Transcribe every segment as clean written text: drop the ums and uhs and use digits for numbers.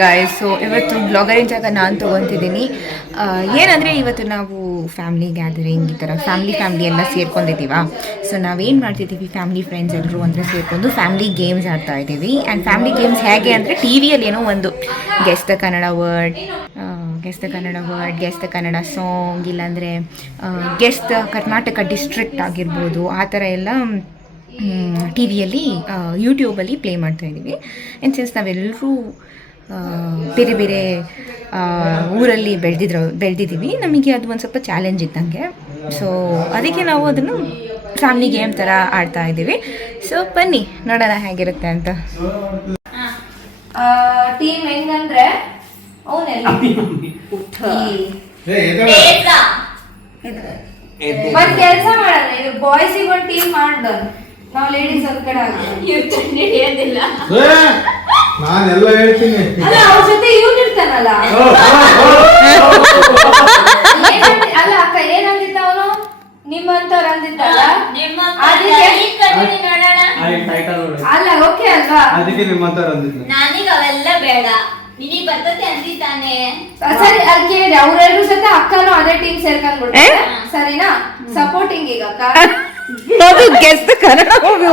Guys. So ಇವತ್ತು ಬ್ಲಾಗರಿನ ಜಾಗ ನಾನು ತೊಗೊತಿದ್ದೀನಿ. ಏನಂದರೆ ಇವತ್ತು ನಾವು ಫ್ಯಾಮಿಲಿ ಗ್ಯಾದರಿಂಗ್ ಈ ಥರ ಫ್ಯಾಮಿಲಿ ಎಲ್ಲ ಸೇರ್ಕೊಂಡಿದ್ದೀವ. ಸೊ ನಾವೇನು ಮಾಡ್ತಿದ್ದೀವಿ, ಫ್ಯಾಮಿಲಿ ಫ್ರೆಂಡ್ಸ್ ಎಲ್ಲರೂ ಅಂದರೆ ಸೇರಿಕೊಂಡು ಫ್ಯಾಮಿಲಿ ಗೇಮ್ಸ್ ಆಡ್ತಾ ಇದ್ದೀವಿ. ಆ್ಯಂಡ್ ಫ್ಯಾಮಿಲಿ ಗೇಮ್ಸ್ ಹೇಗೆ ಅಂದರೆ ಟಿ ವಿಯಲ್ಲಿ ಏನೋ ಒಂದು guess the Kannada word, guess the Kannada song, ಇಲ್ಲಾಂದರೆ ಗೆಸ್ ದ ಕರ್ನಾಟಕ ಡಿಸ್ಟ್ರಿಕ್ಟ್ ಆಗಿರ್ಬೋದು, ಆ ಥರ ಎಲ್ಲ ಟಿ ವಿಯಲ್ಲಿ ಯೂಟ್ಯೂಬಲ್ಲಿ ಪ್ಲೇ ಮಾಡ್ತಾಯಿದ್ದೀವಿ. ಆ್ಯಂಡ್ ಸಿನ್ಸ್ ನಾವೆಲ್ಲರೂ ಬೇರೆ ಬೇರೆ ಊರಲ್ಲಿ ಬೆಳೆದಿದ್ದೀವಿ, ನಮಗೆ ಅದು ಒಂದು ಸ್ವಲ್ಪ ಚಾಲೆಂಜ್ ಇದ್ದಂಗೆ. ಸೊ ಅದಕ್ಕೆ ನಾವು ಅದನ್ನು ಫ್ಯಾಮಿಲಿ ಗೇಮ್ ಥರ ಆಡ್ತಾ ಇದ್ದೀವಿ. ಸೊ ಬನ್ನಿ ನೋಡೋಣ ಹೇಗಿರುತ್ತೆ ಅಂತ. ಟೀಮ್ ಹೆಂಗಂದ್ರೆ ಒಂದ್ ಕೆಲಸ ಮಾಡೋಣ, ಇದು ಬಾಯ್ಸಿಗೆ ಒಂದು ಟೀಮ್ ಮಾಡೋಣ, ನಾವು ಲೇಡೀಸ್ ಒಂದ್ ಕಡೆ ಹಿಡಿಯೋದಿಲ್ಲ. ನಾನೆಲ್ಲ ಹೇಳ್ತೀನಿ. ಅಲ್ಲ ಅವ್ರ ಜೊತೆ ಇವ್ನು ಇರ್ತಾನಲ್ಲ. ಅಲ್ಲ ಅಕ್ಕ ಏನಂದಿದ್ದ ಅವನು, ನಿಮ್ಮಂತವ್ರು ಅಂದಿದ್ದಲ್ಲ. ಅಲ್ಲ ಓಕೆ ಅಲ್ವಾ, ಅದಕ್ಕೆ ನಿಮ್ಮಂತವ್ರು ಅಂದಿದ್ದು. ನನಗ ಅವೆಲ್ಲ ಬೇಡ, ನಿನಗೆ ಬರ್ತತೆ ಅಂದಿದ್ದಾನೆ. ಸರಿ ಅಲ್ಲಿ ಕೇಳಿ, ಅವ್ರೆಲ್ರೂ ಜೊತೆ ಅಕ್ಕನೂ ಅದೇ ಟೀಮ್ ಸೇರ್ಕೊಂಡ್ಬಿಡ್ತಾರೆ, ಸರಿನಾ? ಸಪೋರ್ಟಿಂಗ್ ಈಗ ಅಕ್ಕ ಗೆಸ್ಟ್ ಕನ್ನಡ ಹೋಗಿ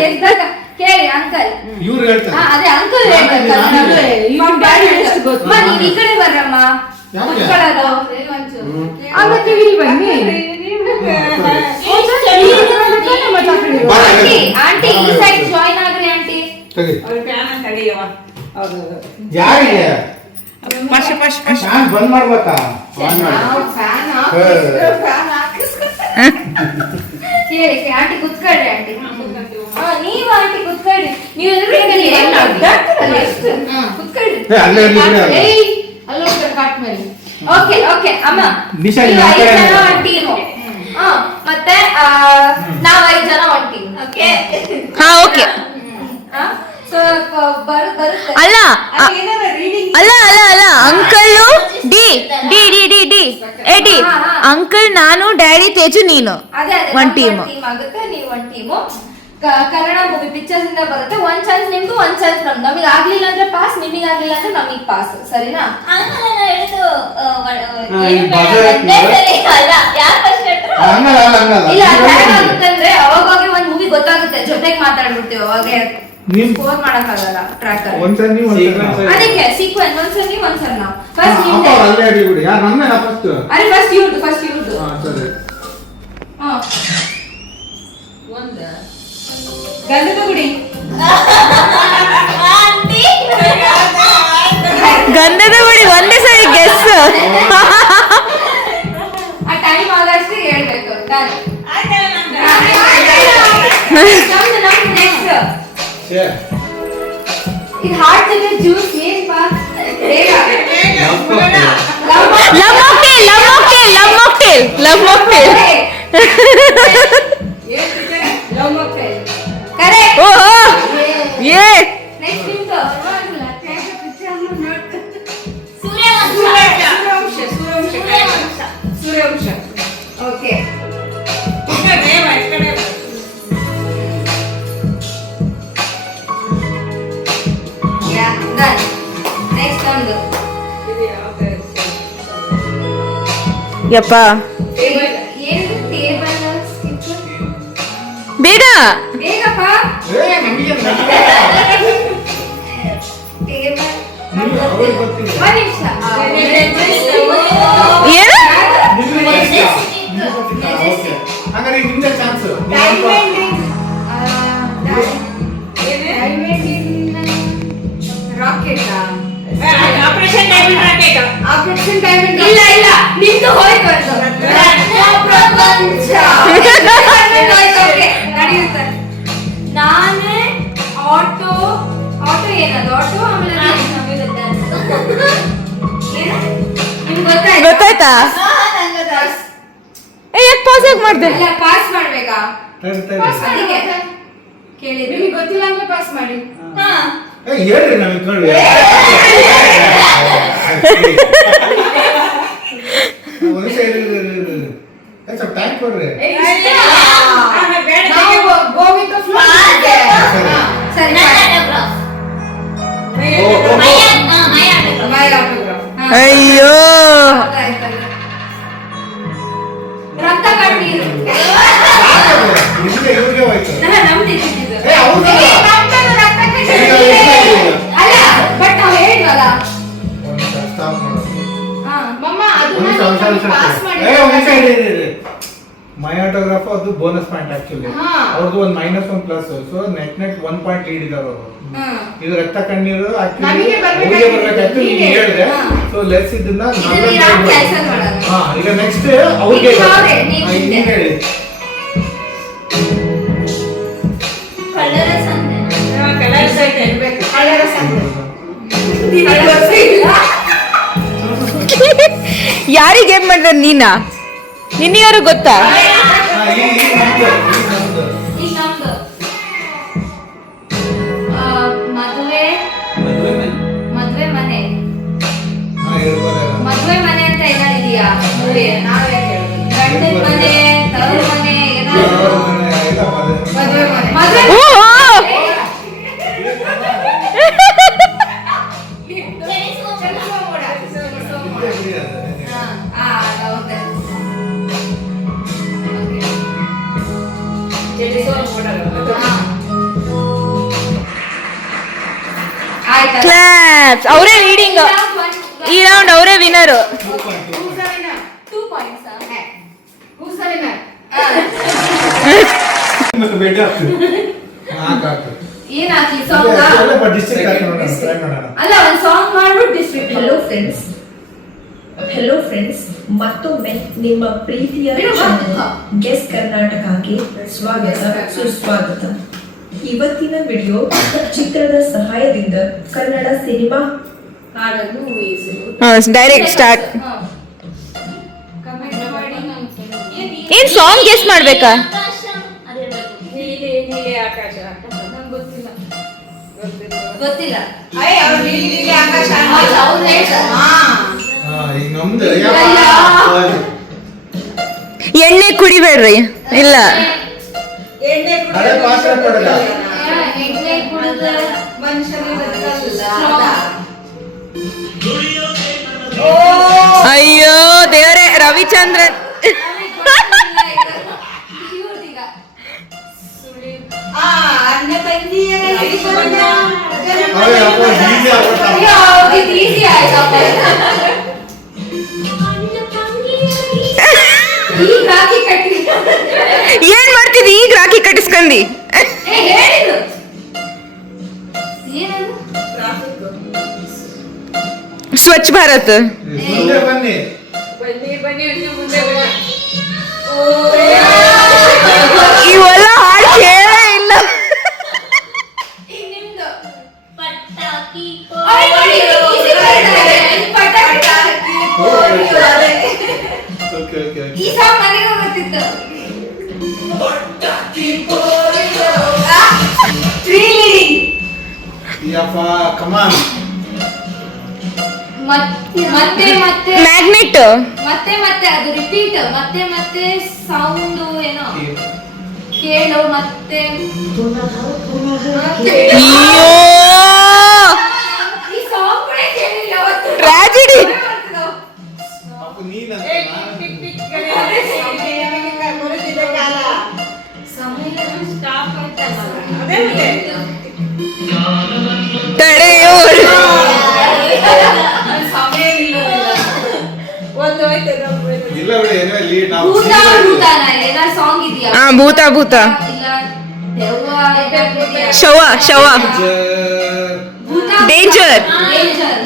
ಗೆದ್ದಾಗ ಕೇಳಿ ಅಂಕಲ್, ಇವ್ರು ಹೇಳ್ತಾರೆ. ಅದೇ ಅಂಕಲ್ ನೀವ್ ಈ ಕಡೆ ಬರ್ರಮ್ಮ, ಕುತ್ಕೊಳ್ಳೋದು ಆಂಟಿ ಈ ಸೈಡ್ ಜಾಯಿನ್ ಆಗ್ರಿ ಆಂಟಿ. ಯಾರಿಗೆ ಬಂದ್ ಮಾಡ್ಬೇಕಾ? ಕೇಳಿ ಆಂಟಿ ಕುತ್ಕೊಳ್ರಿ, ಆಂಟಿ ನೀವು ಆಂಟಿ ಕುತ್ಕೊಳ್ರಿ, ನೀವೆಲ್ಲರೂ ಓಕೆ ಓಕೆ ಅಮ್ಮ. ಟೀಮು ಮತ್ತೆ ನಾವ್ 5 ಜನ ಒಂದ್ ಟೀಮ್. ಓಕೆ ಹಾ ಓಕೆ. ಅಲ್ಲ uncle D D D D D A D uncle, ನಾನು ಡ್ಯಾಡಿ, ತೇಜು, ನೀನು ಒನ್ ಟೀಮ್ ಆಗುತ್ತೆ. ನೀವು ಒಂದ್ ಟೀಮು ಕನ್ನಡ ಮೂವಿ ಪಿಕ್ಚರ್ಸ್ ಇಂದ ಬರುತ್ತೆ. ಒಂದ್ ಚಾನ್ಸ್ ನಿಮ್ದು, ಒಂದ್ ಚಾನ್ಸ್ ನಮ್ದು. ನಮಗೆ ಆಗ್ಲಿಲ್ಲ ಅಂದ್ರೆ ಪಾಸ್, ನಿಮಗೆ ಆಗ್ಲಿಲ್ಲ ಅಂದ್ರೆ ನಮಗ್ ಪಾಸ್, ಸರಿನಾ? ಇಲ್ಲ ಹೇಗಾಗುತ್ತಂದ್ರೆ ಅವಾಗ ಒಂದ್ ಮೂವಿ ಗೊತ್ತಾಗುತ್ತೆ, ಜೊತೆಗೆ ಮಾತಾಡ್ಬಿಡ್ತೇವೆ, ಅವಾಗ ಸ್ಕೋರ್ ಮಾಡಕ್ಕಾಗಲ್ಲ ಟ್ರ್ಯಾಕರ್. ಅದಕ್ಕೆ ಸೀಕ್ವೆನ್ಸ್ ಒಂದ್ಸಲ ನೀವು ಒಂದ್ಸಲ ನಾವು. ಫಸ್ಟ್ ನಿಮ್ದೆ, ಅರೆ ಫಸ್ಟ್ ಇವ್ರದ್ದು ಗಂಧದ ಗುಡಿ. ಗಂಧದ ಗುಡಿ ಒಂದೇ ಸರಿ ಗೆಸ್. ಆ ಟೈಮ್ ಆಗಷ್ಟು ಹೇಳ್ಬೇಕು. ಇದು ಹಾರ್ಟ್ ಜೊತೆ ಜ್ಯೂಸ್ ಏನ್ ಪಾ ಬೇಗ. Love mocktail correct. ಓಹೋ ಏ ನೆಕ್ಸ್ಟ್ ನಿಮ್ದು ಸೂರ್ಯವಂಶ. ಓಕೆ ನೆಕ್ಸ್ಟ್ ಒಂದು ಯಪ್ಪ ಏನು ಟೇಬಲ್ ಬೇಗ ಬೇಗಪ್ಪ. Table operation diamond. ಇಲ್ಲ ನಿಂದು ಹೋಯ್ತು ಪ್ರಪಂಚ ನಡೆಯುತ್ತೆ. ನಾನೇ ಆಟೋ ಏನದು ಆಟೋ, ಆಮೇಲೆ ನಿಮ್ಗೆ ಗೊತ್ತಾಯ್ತಾ? ಯಾಕೆ ಪಾಸ್ ಯಾಕೆ ಮಾಡ್ದೆ? ಪಾಸ್ ಮಾಡ್ಬೇಕಾ? ಪಾಸ್ ಮಾಡಿ ಕೇಳಿ, ನಿಮಗೆ ಗೊತ್ತಿಲ್ಲ ಅಂದ್ರೆ ಪಾಸ್ ಮಾಡಿ. ಹಾ ಹೇಳ್ರಿ ನಮಗೆ ಕೇಳಿ. ಒಂದು ಸೈಡ್ ಸ್ವಲ್ಪ ಟೈಮ್ ಕೊಡ್ರಿ. Go with the flow. ಸರಿ ಅಯ್ಯೋ ರಕ್ತ ಕಣ್ಣೀರು ಇಲ್ಲಿಗೆ ಇವ್ರಿಗೆ ಹೋಯ್ತು. ನಮ್ದಿದ್ದು ಏ, ಹೌದಾ? ರಕ್ತ ಕಣ್ಣೀರು ಅಲ್ಲ ಬಟ್ ನಾವು ಹೇಳಿದ್ವಲ್ಲ Stop ಮಾಡು. ಮಮ್ಮ ಒಂದ್ ನಿಮಿಷ, ಒಂದ್ ನಿಮಿಷ, ಪಾಸ್ ಒಂದ್ ನಿಮಿಷ. ಏ, ಒಂದ್ ನಿಮಿಷ ಇರಿ, ಇರಿ, ಇರಿ. ಮೈ ಆಟೋಗ್ರಾಫ್ ಅದು ಬೋನಸ್ ಪಾಯಿಂಟ್ ಆಕ್ಚುಲಿ ಹಾ. ಅವ್ರದ್ದು ಒಂದು -1 plus so net 1 point lead ಇದಾರೆ ಅವರು. ಇದು ರಕ್ತ ಕಣ್ಣೀರು ನಮಗೆ ಅವ್ರಿಗೆ ಬರ್ಬೇಕಾಯ್ತು ನೀನು ಹೇಳಿದೆ ಹಾ. ಸೊ ಲೆಸ್ ಇದನ್ನ ಇದನ್ನ ನಾವು cancel ಮಾಡೋದು. ಹಾ ಈಗ ನೆಕ್ಸ್ಟ್ ಅವ್ರಿಗೆ ಇದು ಅವ್ರೇ, ನೀವು ಹಿಂದೆ. ಹೇಳಿ ಕಲರಸ್ ಅಂತೆ ಕಳ್ಳರ ಸಂತೆ. ಯಾರಿಗೆ ಗೇಮ್ ಮಾಡಿದ ನೀನಾ ನಿನ್ಯಾರು ಗೊತ್ತಾ ಹಾ, ಈಗ ನಮ್ದು. ಈಗ ನಮ್ದು ಮದುವೆ ಮದುವೆ ಮನೆ ಹಾ, ಹೇಳ್ಬೋದಲ್ಲ. ಮದುವೆ ಮನೆ ಅಂತ ಏನಾದ್ರು ಇದೆಯಾ ಮೂವಿ ಗಂಡನ ಮನೆ ತವರು ಮನೆ ಏನಾದ್ರು ಇಲ್ಲ, ಮದುವೆ ಮನೆ ಮದುವೆ ಓ ಕ್ಲಾಪ್ಸ್ ಅವರೇ ಲೀಡಿಂಗ್ ಈ ರೌಂಡ್ ಅವರೇ ವಿನರ್ ಮತ್ತೆ ಬೇಡ ಆಗ್ತದೆ. ಹಾಕು. ಏನ್ ಹಾಕ್ಲಿ ಸಾಂಗ್ ಸ್ವಲ್ಪ district ಹಾಕಿ ನೋಡೋಣ, try ಮಾಡೋಣ. ಅಲ್ಲ ಒಂದ್ ಸಾಂಗ್ ಮಾಡ್ಬಿಟ್ಟು ಡಿಸ್ಟ್ರಿಕ್ಟ್ ಹೆಲೋ ಫ್ರೆಂಡ್ಸ್ ಮತ್ತೊಮ್ಮೆ ನಿಮ್ಮ ಪ್ರೀತಿಯ ಗೆಸ್ ಕರ್ನಾಟಕಕ್ಕೆ ಸ್ವಾಗತ ಸುಸ್ವಾಗತ. ಇವತ್ತಿನ ವಿಡಿಯೋ ಚಿತ್ರದ ಸಹಾಯದಿಂದ ಕನ್ನಡ ಸಿನಿಮಾ ಹಾಡನ್ನು ಊಹಿಸು ಡೈರೆಕ್ಟ್ ಸ್ಟಾರ್ಟ್ ಕಮೆಂಟ್ ಮಾಡಿ ಏನ್ ಸಾಂಗ್ ಗೆಸ್ ಮಾಡ್ಬೇಕಾ ಆಕಾಶ ಅದಿರ್ಬೇಕು. ನೀಲಿ ನೀಲಿ ಆಕಾಶ ನಂಗೆ ಗೊತ್ತಿಲ್ಲ ಗೊತ್ತಿಲ್ಲ ಹೌದು ಹೇಳ್ತಾರೆ. ಹಾ, ಈಗ ನಮ್ದು ಇಲ್ಲ. ಎಣ್ಣೆ ಕುಡಿಬೇಡ್ರಿ ಇಲ್ಲ ಅದೇ ಪಾತ್ರ ಕೊಡಲ್ಲ. ಎಣ್ಣೆ ಕುಡಿದ ಮನುಷ್ಯನಿಗೆ ಬದುಕಲ್ಲ. ಅಯ್ಯೋ ದೇವರೇ ರವಿಚಂದ್ರನ್ ಅಯ್ಯೋ, ಅಪ್ಪ, easy ಆಗ್ಬಿಡ್ತಾ. ಈಗ ರಾಖಿ ಕಟ್ಟಿ ಏನ್ ಮಾಡ್ತಿದ್ದಿ ಈಗ ರಾಖಿ ಕಟ್ಟಿಸ್ಕೊಂಡಿ ಹೇಳಿದ್ರು ಏನದು ಸ್ವಚ್ಛ ಭಾರತ್ ಮುಂದೆ ಬನ್ನಿ. ಇವೆಲ್ಲ ಹಾಡು ಕೇಳೇ ಇಲ್ಲ ಈಗ ನಿಮ್ದು ಪಟಾಕಿ ಅಯ್ಯೋ, ನೋಡಿ, easy ಮಾಡಿದ್ದಾರೆ. ಪಟಾಕಿ ಹೊಡೆಯೋರೆ. Okay, okay, okay. ಈ ಸಾಂಗ್ ನನಗೂ ಗೊತ್ತಿತ್ತು ಯಪ್ಪ, come on. ಮತ್ತೆ ಮತ್ತೆ ಮ್ಯಾಗ್ನೆಟ್ ಮತ್ತೆ ಮತ್ತೆ ಅದು ರಿಪೀಟ್ ಮತ್ತೆ ಮತ್ತೆ ಸೌಂಡ್ ಏನೋ ಕೇಳು ಮತ್ತೆ ಅಯ್ಯೋ ಈ ಸಾಂಗ್ ಕೂಡ ಕೇಳಿಲ್ಲ ಅವತ್ತು. ಟ್ರಾಜಿಡಿ ಅಪ್ಪ, ನೀನಂತ ಸಮಯ ಸ್ಟಾಪ್ ತಡೆಯೋರು ಇಲ್ಲ ಬಿಡಿ, ಏನೋ ಇಲ್ಲಿ ನಾವು ಭೂತ ಭೂತಾನ ಏನಾದ್ರು ಸಾಂಗ್ ಇದೆಯಾ ಹಾ ಭೂತ ಭೂತ ಇಲ್ಲ ದೆವ್ವ ಇದೆಯಾ? ಶವ ಶವ ಭೂತ danger danger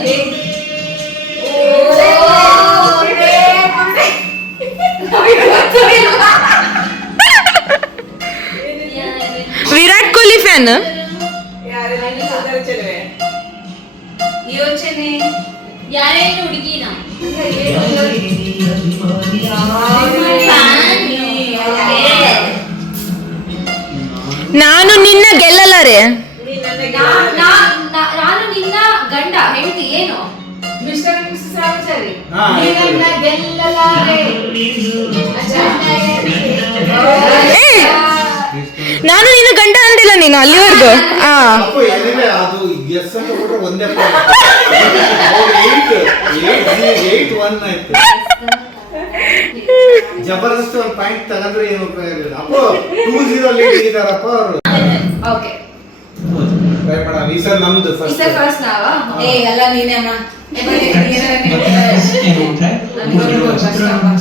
Virat Kohli fan ಯೋಚನೆ ಯಾರೇನು ಹುಡುಗಿನ ನಾನು ನಿನ್ನ ಗೆಲ್ಲಲಾರೆ ನಾನು ನಿನ್ನ ಗಂಡ ಹೆಂಡತಿ ಏನು ಮಿಸ್ಟರ್ ಅಂಡ್ ಮಿಸಸ್ ರಾಮಚಾರಿ ಹಾ, ನೀನನ್ನ ಗೆಲ್ಲಲಾರೆ ಏ, ನಾನು ನಿನ್ನ ಗಂಡ ಅಂದಿಲ್ಲ ನೀನು ಅಲ್ಲಿವರೆಗೂ ಹಾ ಅಪ್ಪ, ಏನಿಲ್ಲ, ಅದು ಎಸ್ ಅಂತ ಕೊಟ್ರೆ ಒಂದೇ point. 8-1 ಆಯ್ತು. ಜಬರ್ದಸ್ತ್ ಒಂದು ಪಾಯಿಂಟ್ ತಗೊಂಡ್ರೆ ಏನು ಉಪಯೋಗ ಇಲ್ಲ. ಅಪ್ಪ 2-0 ಲೀಡ್ ಇದಾರಪ್ಪ ಅವರು. ಓಕೆ ಟ್ರೈ ಮಾಡೋಣ. ಈ ಸಲ ನಮ್ದು ಈ ಫಸ್ಟ್. ಸಲ ಫಸ್ಟ್ ನಾವಾ ಎಲ್ಲ ನೀನೇ ಅಮ್ಮ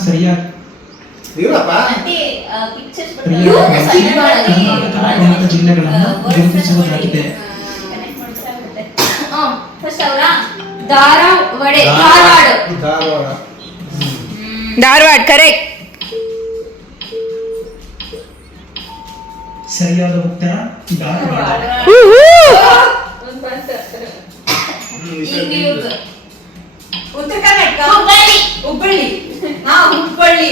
ಸರಿಯಾಗಿ ಇರಪ್ಪ. ಪಿಕ್ಚರ್ಸ್ ಕರ್ನಾಟಕ ಜಿಲ್ಲೆಗಳನ್ನು ಗುರುತಿಸುವುದಾಗಿದೆ. ಫಸ್ಟ್ ಅವರ ಧಾರವಾಡ ಧಾರವಾಡ. ಧಾರವಾಡ ಕರೆಕ್ಟ್. ಸರಿಯಾದ ಉತ್ತರ ಧಾರವಾಡ. ಈಗ ನೀವು ಉತ್ತರ ಕರ್ನಾಟಕ ಹುಬ್ಬಳ್ಳಿ. ಹುಬ್ಬಳ್ಳಿ ಹುಬ್ಬಳ್ಳಿ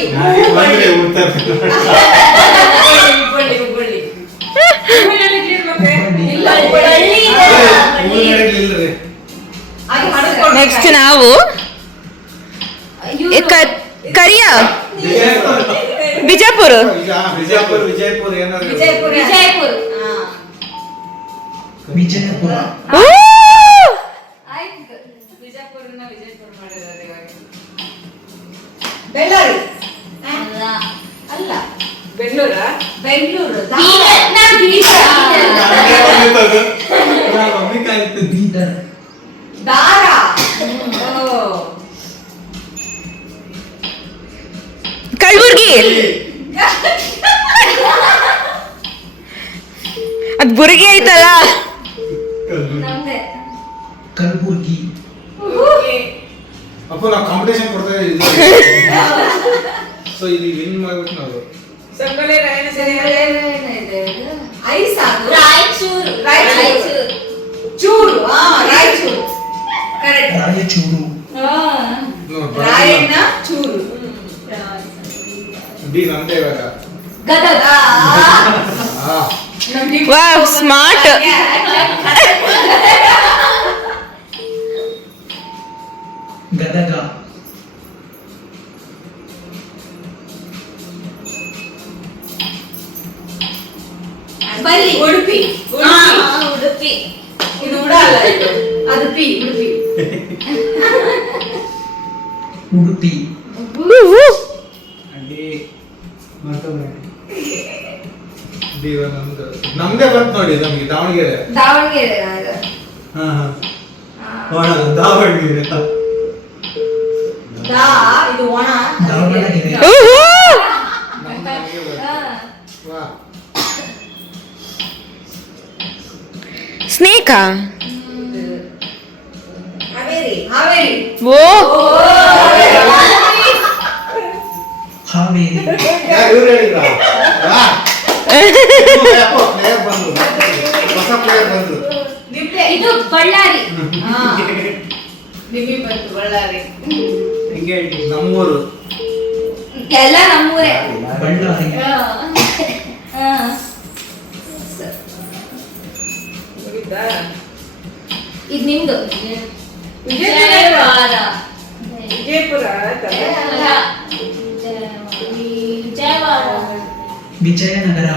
ಬಂದ್ರೆ ಉತ್ತರ ಹುಬ್ಬಳ್ಳಿ ಹುಬ್ಬಳ್ಳಿ ಇಲ್ಲ ಹುಬ್ಬಳ್ಳಿ ಇಲ್ರಿ. ಅದು ಹಡ್ಕೊಂಡು ನೆಕ್ಸ್ಟ್ ನಾವು ಕರಿಯ ಬಿಜಾಪುರ. ವಿಜಯಪುರ ಏನಾದ್ರು ವಿಜಯಪುರ ವಿಜಯಪುರ. ವಿಜಯಪುರ. ಊ! ಆಯ್ತು ವಿಜಯಪುರನ ವಿಜಯಪುರ ಮಾಡಿದ್ದಾರೆ ಇವಾಗ. ಬೆಳ್ಳಾರಿ ಅಲ್ಲ. ಅಲ್ಲ ಬೆಂಗಳೂರು ಬೀದರ್. ನಾನು ಬೀದರ್. ದಾರ ಕಲಬುರ್ಗಿ. ಅದ್ ಬುರ್ಗಿ ಐತಲ್ಲ. ನಮ್ದೆ ಕಲಬುರ್ಗಿ. ಅಪ್ಪ ನಾವು ಕಾಂಪಿಟೇಷನ್ ಕೊಡ್ತಾ ಇದ್ದೀವಿ. ಸೊ ಇದು ವಿನ್ ಮಾಡ್ಬಿಟ್ಟು ನಾವು ರಾಯಚೂರು. ರಾಯಚೂರು. ಚೂರು ರಾಯಚೂರು ಕರೆಕ್ಟ್. ರಾಯಚೂರು. ರಾಯಣ್ಣ ಚೂರು ಬಿ ನಮ್ದೇ ಇವಾಗ. Gadag wow smart. ಗದಗ. ಬಲ್ಲಿ ಉಡುಪಿ ಉಡುಪಿ. ಇದು ಉಡ ಅಲ್ಲ ಇದು. ಅದು ಪಿ ಉಡುಪಿ ಉಡುಪಿ. ಅಲ್ಲಿ ಬಿ ನಮ್ದು ನಮ್ದೇ ಬಂತು ನೋಡಿ ನಮ್ಗೆ ದಾವಣಗೆರೆ. ದಾವಣಗೆರೆ ದಾವಣಗೆರೆ. ದಾ ಇದು ಒಣ ದಾವಣಗೆರೆ. ವಾ ಸ್ನೇಕಾ. ಹಾವೇರಿ ಹಾವೇರಿ ಓ ಹಾವೇರಿ. ಯಾರು ಇವ್ರು ಹೇಳಿದ್ರ? ವಾ ಪ್ಲೇಯರ್ ಬಂದ್ರು, ಹೊಸ ಪ್ಲೇಯರ್ ಬಂದ್ರು. ಇದು ಬಳ್ಳಾರಿ ನಿಮಗೆ ಬಂತು ಬಳ್ಳಾರಿ. ಹಿಂಗೆ ನಮ್ಮೂರು. ಎಲ್ಲ ನಮ್ಮೂರೇ. ಬಳ್ಳಾರಿ. ಇದು ನಿಮ್ದು ವಿಜಯವಾಡ. ವಿಜಯಪುರ ಅಲ್ಲ. ವಿಜಯವಾಡ. ವಿಜಯನಗರ.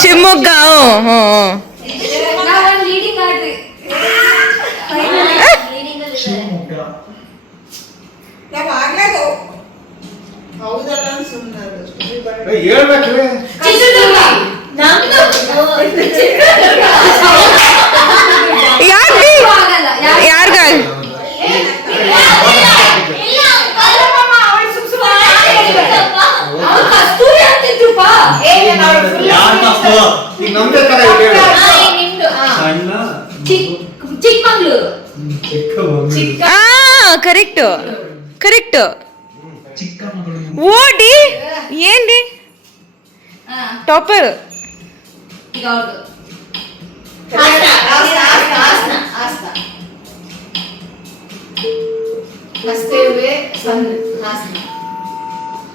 ಶಿವಮೊಗ್ಗ. ಹ್ಞೂ ನಾವೊಂದು ಲೀಡಿಂಗ್ ಆಡ್ರಿ. ಶಿವಮೊಗ್ಗ. ಹೇಳ್ಬೇಕ್ರಿ. ಚಿತ್ರದುರ್ಗ ನಮ್ದು. ಯಾರ್ರಿ ಆಗಲ್ಲ ಯಾರ್ಗ ಇಲ್ಲ ಕಲ್ಲಮ್ಮ ಅವಳು ಅವ್ರು ಕಸ್ತೂರಿ ಅಂತಿದ್ರುಪ್ಪ. ಈಗ ನಮ್ದೇ ತರ ಇದೆ ಹೇಳು. ನಿಮ್ದು. ಸಣ್ಣ ಚಿಕ್ಕಮಂಗ್ಳೂರು. ಚಿಕ್ಕ ಕರೆಕ್ಟ್ ಕರೆಕ್ಟ್. ಚಿಕ್ಕಮಗಳೂರು. ಓಡಿ ಏನ್ರಿ ಟಾಪರ್. ಈಗ ಅವ್ರದ್ದು ಮಸ್ತೇವೆ ಹಾಸನ.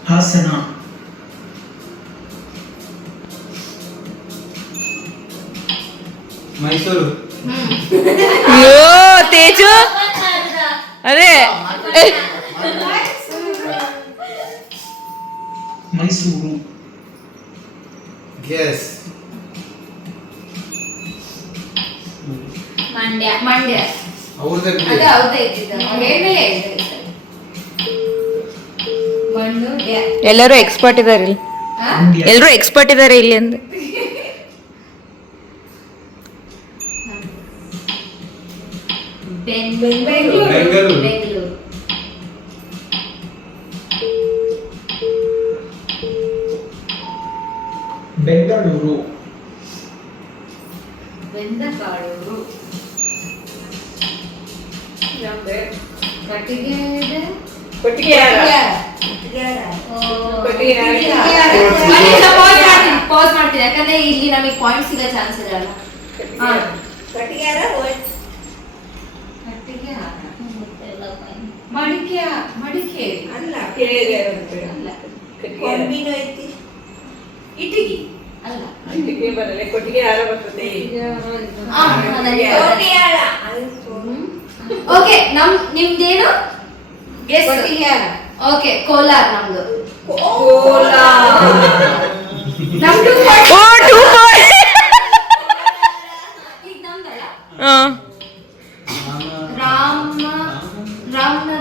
ಹಾಸನ. ಮೈಸೂರು. ಯೋ ತೇಜು ಅದೇ ಮೈಸೂರು. ಗೆಸ್. ಮಂಡ್ಯ ಮಂಡ್ಯ ಅವ್ರದ್ದೇ ಅದೇ ಅವ್ರದ್ದೇ ಇದ್ದಿದ್ದು ಹೇಳ್ಮೇಲೆ ಹೇಳಿದೆ ಮಣ್ಣು ಡ್ಯಾ ಎಲ್ಲರೂ ಎಕ್ಸ್ಪರ್ಟ್ ಇದಾರೆ ಇಲ್ಲಿ, ಮಂಡ್ಯ ಎಲ್ಲರೂ ಎಕ್ಸ್ಪರ್ಟ್ ಇದಾರೆ ಇಲ್ಲಿ ಅಂದ್ರೆ. ಬೆಂಗಳೂರು ಬೆಂಗಳೂರು. ಬೆಂಗಳೂರು ಬೆಂಗಳೂರು ಬೆಂದಕಾಳೂರು ಕಟ್ಟಿಗೆ ಪಾಸ್ ಮಾಡ್ತೀನಿ ಯಾಕಂದ್ರೆ ಇಲ್ಲಿ ನಮಗೆ ಪಾಯಿಂಟ್ ಸಿಗೋ ಚಾನ್ಸ್ ಇರಲ್ಲ. ಮಡಿಕೇರಿ ಅಲ್ಲ ಇಟಗಿ ಅಲ್ಲ ಓಕೆ ನಿಮ್ದೇನು ಓಕೆ ಕೋಲಾರ್ ನಮ್ದು ನಮ್ದು ಓ 2 ಈಗ ನಮ್ದಲ್ಲ ಹಾಂ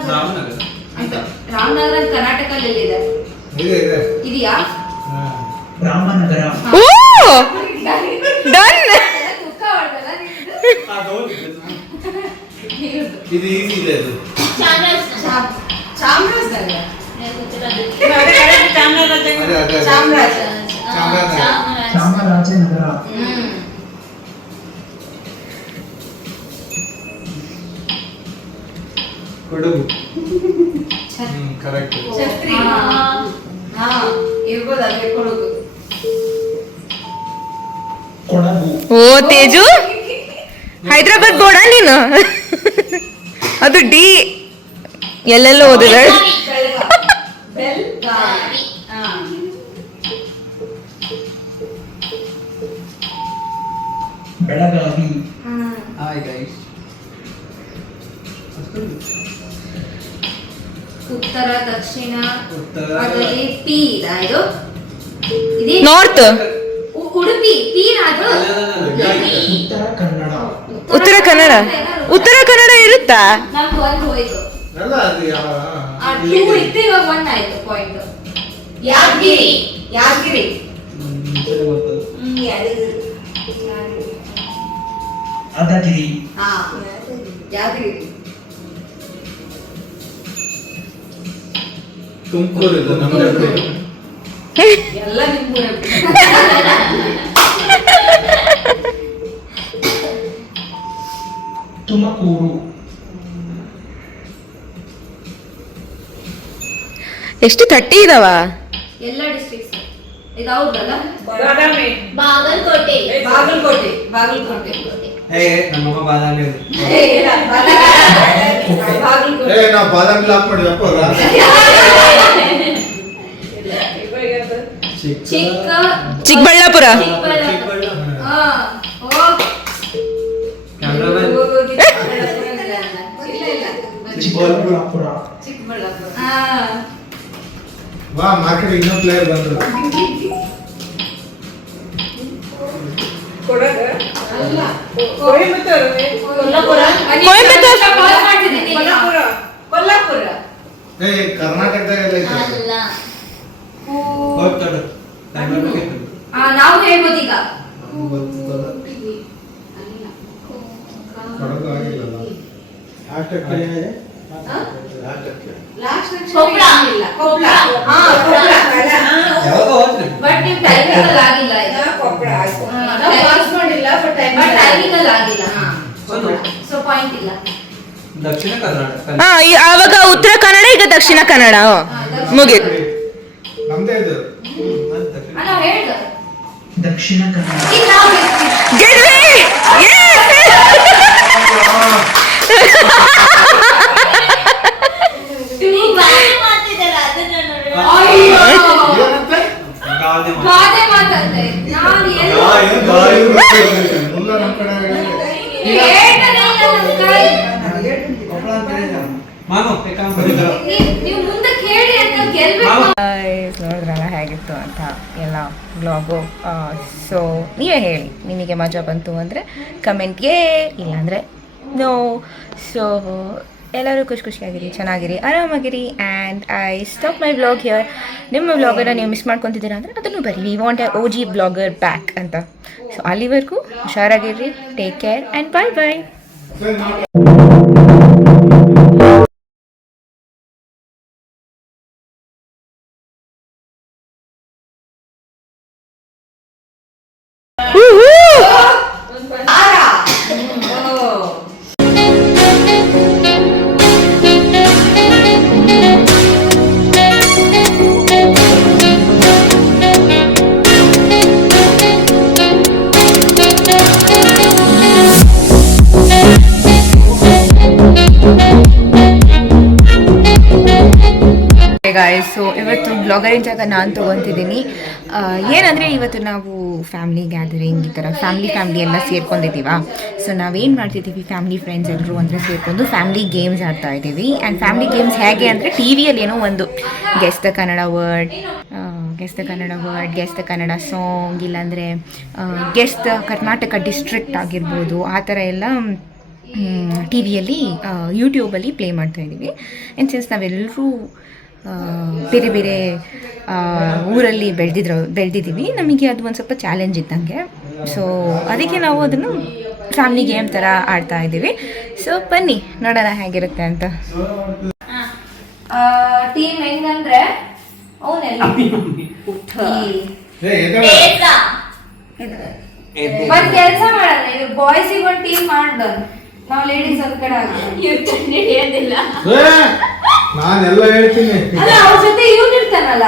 ರಾಮನಗರ ಅಂತ ರಾಮನಗರ ಕರ್ನಾಟಕದಲ್ಲಿದೆ ಇದೆ ಇದೆ. ಇದೆಯಾ ಹಾ. ರಾಮನಗರ ಓ ಡನ್. ತುಕ್ಕ ಹೊಡ್ದಲ್ಲ ನಿಮ್ದು? ಇದು ಈಸಿ ಇದೆ ಅದು. ಚಾಮರಾಜನಗರ ಅದೇ ಅದೇ ಚಾಮರಾಜ ಚಾಮರಾಜನಗರ ಕೊಡಗು. ಕರೆಕ್ಟ್. ಛತ್ರಿ ಹಾ ಇರ್ಬೋದು ಅದೇ ಕೊಡಗು ಕೊಡಗು ಓ ತೇಜು ಹೈದ್ರಾಬಾದ್ ಬೋರ್ಡ ನೀನು ಅದು ಡಿ ಎಲ್ಲೆಲ್ಲೋ ಓದಿದ. ಬೆಳಗಾವಿ ಹಾ ಬೆಳಗಾವಿ ಹಾಯ್ ಗೈಸ್. ಉತ್ತರ ದಕ್ಷಿಣ ಉತ್ತರ ಅದರಲ್ಲಿ ಪಿ ಇದೆ ಇದು ಇದೆ ನಾರ್ತ್ ಉಡುಪಿ ಪಿ ಅದು ಉತ್ತರ ಕನ್ನಡ ಉತ್ತರ ಕನ್ನಡ. ಉತ್ತರ ಕನ್ನಡ ಇರುತ್ತಾ? ನಮ್ದು ಒಂದು ಹೋಯ್ತು ಅಲ್ಲ ಅದು ಯಾವ ಆ 2 ಇತ್ತು ಇವಾಗ 1 ಆಯ್ತು ಪಾಯಿಂಟ್. ಯಾದಗಿರಿ ಯಾದಗಿರಿ ಅದಗಿರಿ ಹಾ ಯಾದಗಿರಿ ತುಮಕೂರು ಇದು ನಮ್ದು ಎಲ್ಲ ನಿಮ್ಮೂರೇ ತುಮಕೂರು ಎಷ್ಟು 30 ಇದಾವ? ಎಲ್ಲ ಡಿಸ್ಟ್ರಿಕ್ಟ್ಸ್ ಇದು ಹೌದಲ್ಲ ಬಾಗಲಕೋಟೆ ಬಾಗಲಕೋಟೆ ಬಾಗಲಕೋಟೆ ಏ ನಮ್ಮಮ್ಮ ಬಾದಾಮಿ ಅದು. ಏ, ಇಲ್ಲ, ಬಾಗಲಕೋಟೆ ಏ ನಾವು ಬಾದಾಮಿ ಲಾಕ್ ಮಾಡಿದಪ್ಪ ಚಿಕ್ಕ ಚಿಕ್ಕಬಳ್ಳಾಪುರ. ಹಾ ಓ ಕ್ಯಾಮ್ರಾಮನ್. ಇಲ್ಲ ಇಲ್ಲ ಚಿಕ್ಕಬಳ್ಳಾಪುರ ಚಿಕ್ಕಬಳ್ಳಾಪುರ ಹಾ ವಾ ಮಾರ್ಕೆಟ್ ಇನ್ನೊಂದು ಪ್ಲೇಯರ್ ಬಂದ್ರು. ಅಲ್ಲ ಕೊಯಂಬತ್ತೂರು ಕೊಲ್ಲಾಪುರ ಏ ಕರ್ನಾಟಕದಾಗ ಐತೆ. ಅಲ್ಲ ನಾವು ಹೇಳ್ಬೋದು ಈಗ ಕೊಡಗು ಆಗಿಲ್ಲಲ್ಲ. ಕೊಪ್ಪಳ. ಬಟ್ ನೀವು ಟೈಮಿಂಗ್ ಆಗಿಲ್ಲ ಬಟ್ ಟೈಮಿಂಗ್ ಆಗಿಲ್ಲ ಸೊ ಪಾಯಿಂಟ್ ಇಲ್ಲ. ದಕ್ಷಿಣ ಕರ್ನಾಟಕ. ಹಾ ಆವಾಗ ಉತ್ತರ ಕನ್ನಡ, ಈಗ ದಕ್ಷಿಣ ಕನ್ನಡ. ಮುಗೀತು. ನಮ್ದೇ ಇದು. ನಾವು ಹೇಳ್ದ ದಕ್ಷಿಣ ಕನ್ನಡ ಈಗ ನಾವು ಹೇಳ್ತೀವಿ. Get me! Yes! ನೀವು ಗಾದೆ ಮಾತಿದ್ದೀರ, ಅದನ್ನ ನೋಡಿ. ಅಯ್ಯೋ, ಏನಂತೆ? ಗಾದೆ ಮಾತಂತೆ ನಾನು ಎಲ್ಲ ಮುಲ್ಲ ನಮ್ಮ ಕಡೆ ನೀವು ಮುಂದೆ ಕೇಳಿ ಅಂತ ಗೆಲ್ಬೇಕು. ನೋಡಿದ್ರಲ್ಲ ಹೇಗಿತ್ತು ಅಂತ. ಅಂತ ಎಲ್ಲ ವ್ಲಾಗು. ಸೊ ನೀವೇ ಹೇಳಿ, ನಿಮಗೆ ಮಜಾ ಬಂತು ಅಂದರೆ ಕಮೆಂಟ್ಗೆ, ಇಲ್ಲಾಂದರೆ ನೋ. ಸೊ ಎಲ್ಲರೂ ಖುಷಿಯಾಗಿರಿ, ಚೆನ್ನಾಗಿರಿ, ಆರಾಮಾಗಿರಿ. And I stop my vlog here. ನಿಮ್ಮ ವ್ಲಾಗನ್ನು ನೀವು ಮಿಸ್ ಮಾಡ್ಕೊತಿದ್ದೀರಾ ಅಂದರೆ ಅದನ್ನು ಬರೀ we want a OG blogger back ಅಂತ. ಸೊ ಅಲ್ಲಿವರೆಗೂ ಹುಷಾರಾಗಿರ್ರಿ, take care and bye bye. Guys, so ಇವತ್ತು ಬ್ಲಾಗರಿನ ಜಾಗ ನಾನು ತೊಗೊತಿದ್ದೀನಿ. ಏನಂದರೆ ಇವತ್ತು ನಾವು ಫ್ಯಾಮ್ಲಿ ಗ್ಯಾದರಿಂಗ್, ಈ ಥರ ಫ್ಯಾಮ್ಲಿ ಎಲ್ಲ ಸೇರ್ಕೊಂಡಿದ್ದೀವ. ಸೊ ನಾವೇನು ಮಾಡ್ತಿದ್ದೀವಿ, ಫ್ಯಾಮ್ಲಿ ಫ್ರೆಂಡ್ಸ್ ಎಲ್ಲರೂ ಅಂದರೆ ಸೇರ್ಕೊಂಡು ಫ್ಯಾಮ್ಲಿ ಗೇಮ್ಸ್ ಆಡ್ತಾ ಇದ್ದೀವಿ. ಆ್ಯಂಡ್ ಫ್ಯಾಮ್ಲಿ ಗೇಮ್ಸ್ ಹೇಗೆ ಅಂದರೆ ಟಿ ವಿಯಲ್ಲಿ ಏನೋ ಒಂದು guess the Kannada word, guess the Kannada song, ಇಲ್ಲಾಂದರೆ ಗೆಸ್ ದ ಕರ್ನಾಟಕ ಡಿಸ್ಟ್ರಿಕ್ಟ್ ಆಗಿರ್ಬೋದು, ಆ ಥರ ಎಲ್ಲ ಟಿ ವಿಯಲ್ಲಿ ಯೂಟ್ಯೂಬಲ್ಲಿ ಪ್ಲೇ ಮಾಡ್ತಾಯಿದ್ದೀವಿ. ಆ್ಯಂಡ್ ಸಿನ್ಸ್ ನಾವೆಲ್ಲರೂ ಬೇರೆ ಬೇರೆ ಊರಲ್ಲಿ ಬೆಳೆದಿದ್ದೀವಿ, ನಮಗೆ ಅದು ಒಂದು ಸ್ವಲ್ಪ ಚಾಲೆಂಜ್ ಇದ್ದಂಗೆ. ಸೊ ಅದಕ್ಕೆ ನಾವು ಅದನ್ನು ಫ್ಯಾಮ್ಲಿ ಗೇಮ್ ಥರ ಆಡ್ತಾ ಇದ್ದೀವಿ. ಸೊ ಬನ್ನಿ ನೋಡೋಣ ಹೇಗಿರುತ್ತೆ ಅಂತ. ಟೀಮ್ ಹೆಂಗಂದ್ರೆ ಒಂದ್ ಕೆಲ್ಸ ಮಾಡೋಣ, ಇವ್ರು ಬಾಯ್ಸಿಗೆ ಒಂದು ಟೀಮ್ ಮಾಡ್ದನ್, ನಾವು ಲೇಡೀಸ್ ಒಂದ್ ಕಡೆ ಹೇಳಿಲ್ಲ. ನಾನೆಲ್ಲ ಹೇಳ್ತೀನಿ. ಅಲ್ಲ ಅವ್ರ ಜೊತೆ ಇವ್ನು ಇರ್ತಾನಲ್ಲ.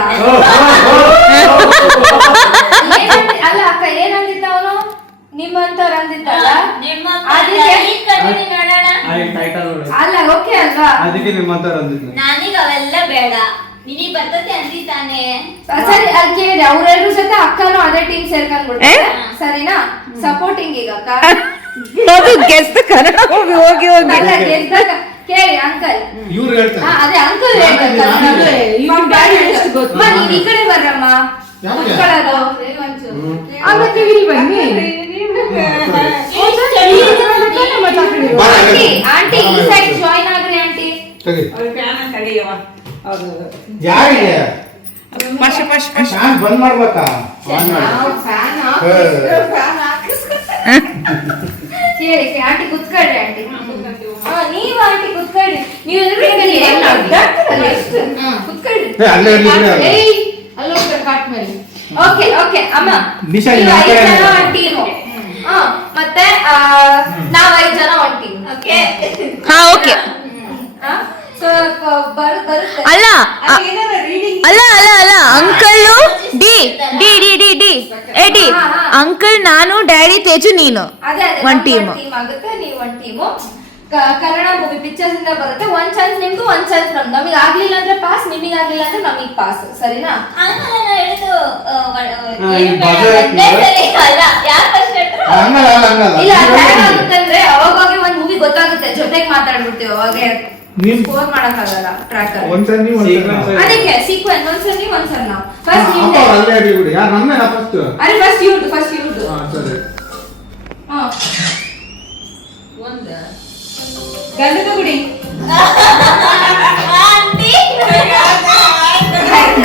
ಅಲ್ಲ ಅಕ್ಕ ಏನಂದಿದ್ದ ಅವನು, ನಿಮ್ಮಂತವ್ರು ಅಂದಿದ್ದಲ್ಲ. ಅಲ್ಲ ಓಕೆ ಅಲ್ವಾ, ಅದಕ್ಕೆ ನಿಮ್ಮಂತವ್ರು ಅಂದಿದ್ದು. ನನಗೆ ಅವೆಲ್ಲ ಬೇಡ, ನಿನಗೆ ಬರ್ತದೆ ಅಂದಿದ್ದಾನೆ. ಸರಿ ಅಲ್ಲಿ ಕೇಳಿ, ಅವ್ರೆಲ್ರ ಜೊತೆ ಅಕ್ಕನು ಅದೇ ಟೀಮ್ ಸೇರ್ಕೊಂಡ್ಬಿಡ್ತಾರೆ, ಸರಿನಾ? ಸಪೋರ್ಟಿಂಗ್ ಈಗ ಅಕ್ಕ ಕನ್ನಡ ಹೋಗಿ ಕೇಳಿ ಅಂಕಲ್, ಇವ್ರು ಹೇಳ್ತಾರೆ. ಅದೇ ಅಂಕಲ್ ನೀವ್ ಈ ಕಡೆ ಬರ್ರಮ್ಮ, ಕುತ್ಕೊಳ್ಳೋದು. ಆಂಟಿ ಈ ಸೈಡ್ ಜಾಯಿನ್ ಆಗ್ರಿ ಆಂಟಿ. ಯಾರಿಗೆ ಬಂದ್ ಮಾಡ್ಬೇಕಾ? ಕೇಳಿ ಆಂಟಿ ಕುತ್ಕೊಳ್ರಿ ಆಂಟಿ. ನೀವು ಆಂಟಿ ಕುತ್ಕೊಳ್ರಿ, ನೀವೆಲ್ಲರೂ ಕುತ್ಕೊಳ್ರಿ. ಓಕೆ ಓಕೆ ಅಮ್ಮ, ಟೀಮು ಮತ್ತೆ ನಾವ್ 5 ಜನ ಒಂದ್ ಟೀಮ್. ಓಕೆ ಹಾ ಓಕೆ. ಅಲ್ಲ ಅಲ್ಲ ಅಲ್ಲ ಅಲ್ಲ uncle D D D D D A D uncle, ನಾನು, ಡ್ಯಾಡಿ, ತೇಜು, ನೀನು ಒಂದ್ ಟೀಮ್ ಆಗುತ್ತೆ. ನೀವು ಒಂದ್ ಟೀಮು. ಕನ್ನಡ ಮೂವಿ ಪಿಕ್ಚರ್ಸ್ ಇಂದ ಬರುತ್ತೆ. ಒಂದ್ ಚಾನ್ಸ್ ನಿಮ್ದು, ಒಂದ್ ಚಾನ್ಸ್ ನಮ್ದು. ನಮಗೆ ಆಗ್ಲಿಲ್ಲ ಅಂದ್ರೆ ಪಾಸ್, ನಿಮಗೆ ಆಗ್ಲಿಲ್ಲ ಅಂದ್ರೆ ನಮಗೆ ಪಾಸ್, ಸರಿನಾ? ಇಲ್ಲ ಹೇಗಾಗುತ್ತಂದ್ರೆ ಅವಾಗವಾಗ ಒಂದ್ ಮೂವಿ ಗೊತ್ತಾಗುತ್ತೆ, ಜೊತೆಗೆ ಮಾತಾಡ್ಬಿಡ್ತೀವಿ, ಅವಾಗ ಸ್ಕೋರ್ ಮಾಡಕ್ಕಾಗಲ್ಲ ಟ್ರ್ಯಾಕರ್. ಅದಕ್ಕೆ ಸೀಕ್ವೆನ್ಸ್ ಒಂದ್ಸರಿ ನೀವು ಒಂದ್ಸರಿ ನಾವು. ಫಸ್ಟ್ ನಿಮ್ದೆ, ಅರೆ ಫಸ್ಟ್ ಇವ್ರದ್ದು, ಫಸ್ಟ್ ಇವ್ರದ್ದು. ಗಂಧದ ಗುಡಿ,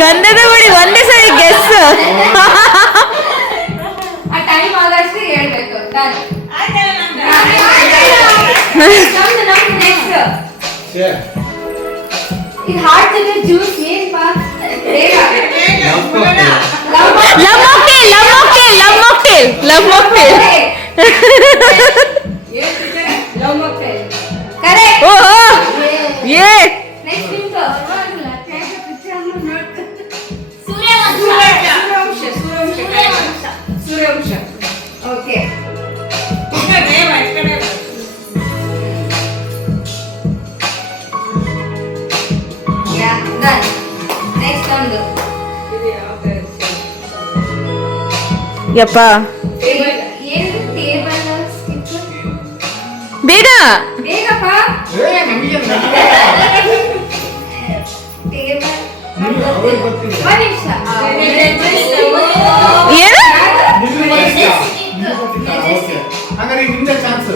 ಗಂಧದ ಗುಡಿ ಒಂದೇ ಸರಿ ಗೆಸ್. ಆ ಟೈಮ್ ಆದಷ್ಟು ಹೇಳ್ಬೇಕು. ನೆಕ್ಸ್ಟ್ ಇದು ಹಾರ್ಟ್ ಜೊತೆ ಜ್ಯೂಸ್ ಏನ್ ಪಾ ಬೇಗ. Love mocktail correct. ಓಹೋ ಏ ನೆಕ್ಸ್ಟ್ ನಿಮ್ದು ಸೂರ್ಯವಂಶ. ಓಕೆ ನೆಕ್ಸ್ಟ್ ಒಂದು ಯಪ್ಪ ಏನು ಟೇಬಲ್ ಸ್ಟಿಕ್. ಬೇಡ ಬೇಗಪ್ಪ ಟೇಬಲ್. ಒಂದ್ ನಿಮಿಷ ಏನು ಓಕೆ ಹಾಗಾದ್ರೆ ಈಗ ನಿಮ್ದೆ chance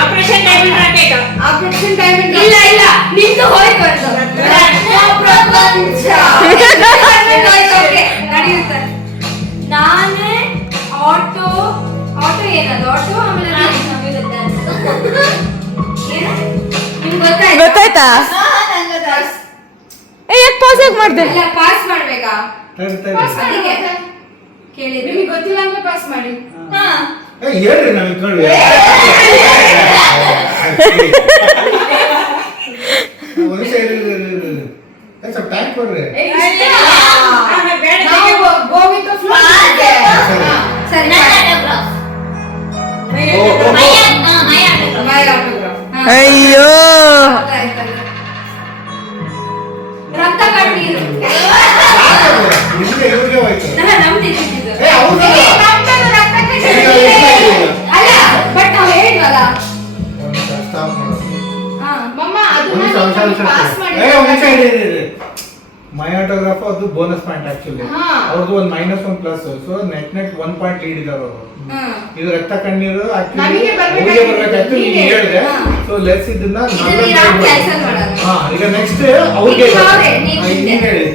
operation diamond rocket. Operation diamond ಇಲ್ಲ ಇಲ್ಲ ನಿಂದು ಹೋಯ್ತು ಪ್ರಪಂಚ ನಡೆಯುತ್ತೆ. ನಾನೇ ಆಟೋ ಆಟೋ ಏನದು ಆಟೋ ಆಮೇಲೆ ಏನು ನಿಮ್ಗೆ ಗೊತ್ತಾಯ್ತಾ ಯಾಕೆ ಪಾಸ್ ಯಾಕೆ ಮಾಡ್ದೆ ಇಲ್ಲ ಪಾಸ್ ಮಾಡ್ಬೇಕಾ ತಡಿ ಅದಕ್ಕೆ ಕೇಳಿ ನಿಮಗೆ ಗೊತ್ತಿಲ್ಲ ಅಂದ್ರೆ ಪಾಸ್ ಮಾಡಿ. ಹಾ ಹೇಳ್ರಿ ನಾವ್ ಇಟ್ಕೊಳ್ಳಿ ಒಂದು ಸೈಡ್ ಸ್ವಲ್ಪ ಟೈಮ್ ಕೊಡ್ರಿ ಗೋ ವಿತ್ ಫ್ಲೋ. ಸರಿ ಅಯ್ಯೋ ರಕ್ತ ಕಣ್ಣೀರು ನಿಮ್ಗೆ ಇವ್ರಿಗೆ ಹೋಯ್ತು ನಮ್ದಿದ್ದು ಏ ಹೌದಾ ರಕ್ತ ಕಣ್ಣೀರು ಅಲ್ಲ ಬಟ್ ನಾವು ಹೇಳಿದ್ವಲ್ಲ. ಸ್ಟಾಪ್ ಮಾಡೋದು ಹಾ ಮಮ್ಮ ಮೈ ಆಟೋಗ್ರಾಫ್ ಅದು ಬೋನಸ್ ಪಾಯಿಂಟ್ ಆಕ್ಚುಲಿ ಹಾ. ಅವ್ರದ್ದು ಒಂದು -1 plus so net 1 point lead ಇದಾರೆ ಅವರು. ಇದು ರಕ್ತ ಕಣ್ಣೀರು ನಮಗೆ ಬರ್ಬೇಕಾಗಿತ್ತು. ಅವ್ರಿಗೆ ಬರ್ಬೇಕಾಯ್ತು ನೀನು ನೀನೇ. ಹೇಳಿದೆ. ಹಾ. ಸೊ ಲೆಟ್ಸ್ ಇದನ್ನ ಇದು ನಾವು cancel ಮಾಡೋದು. ಹಾ ಈಗ ನೆಕ್ಸ್ಟ್ ಅವ್ರಿಗೆ ಇದು ಅವ್ರೇ, ನೀನು ಹಿಂದೆ. ಹೇಳಿ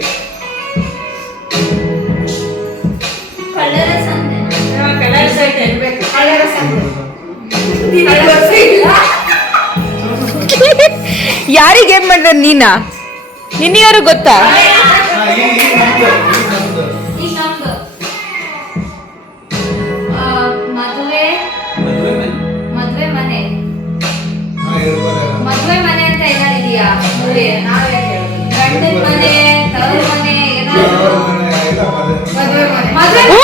ಕಲರ್ಸ್ ಅಂದ್ರೆ ಕಲರ್ಸ್ ಇರ್ಬೇಕು. ಕಲರ್ಸ್ ಇಲ್ಲ. ಯಾರಿಗೆ ಏನ್ ಮಾಡ್ದ ನೀನಾ ನಿನ್ನೆಯವರು ಗೊತ್ತಾ ಹಾ, ಈಗ ನಮ್ದು. ಈಗ ನಮ್ದು ಮದುವೆ ಮದುವೆ ಮನೆ ಹಾ, ಹೇಳ್ಬೋದಲ್ಲ. ಮದುವೆ ಮನೆ ಅಂತ ಏನಾದ್ರು ಇದೆಯಾ ಮೂವಿ? ಗಂಡನ ಮನೆ ತವರು ಮನೆ ಏನಾದ್ರು ಅವ್ರ ಮನೆ ಇಲ್ಲ, ಮದುವೆ ಮನೆ ಮದುವೆ ಓ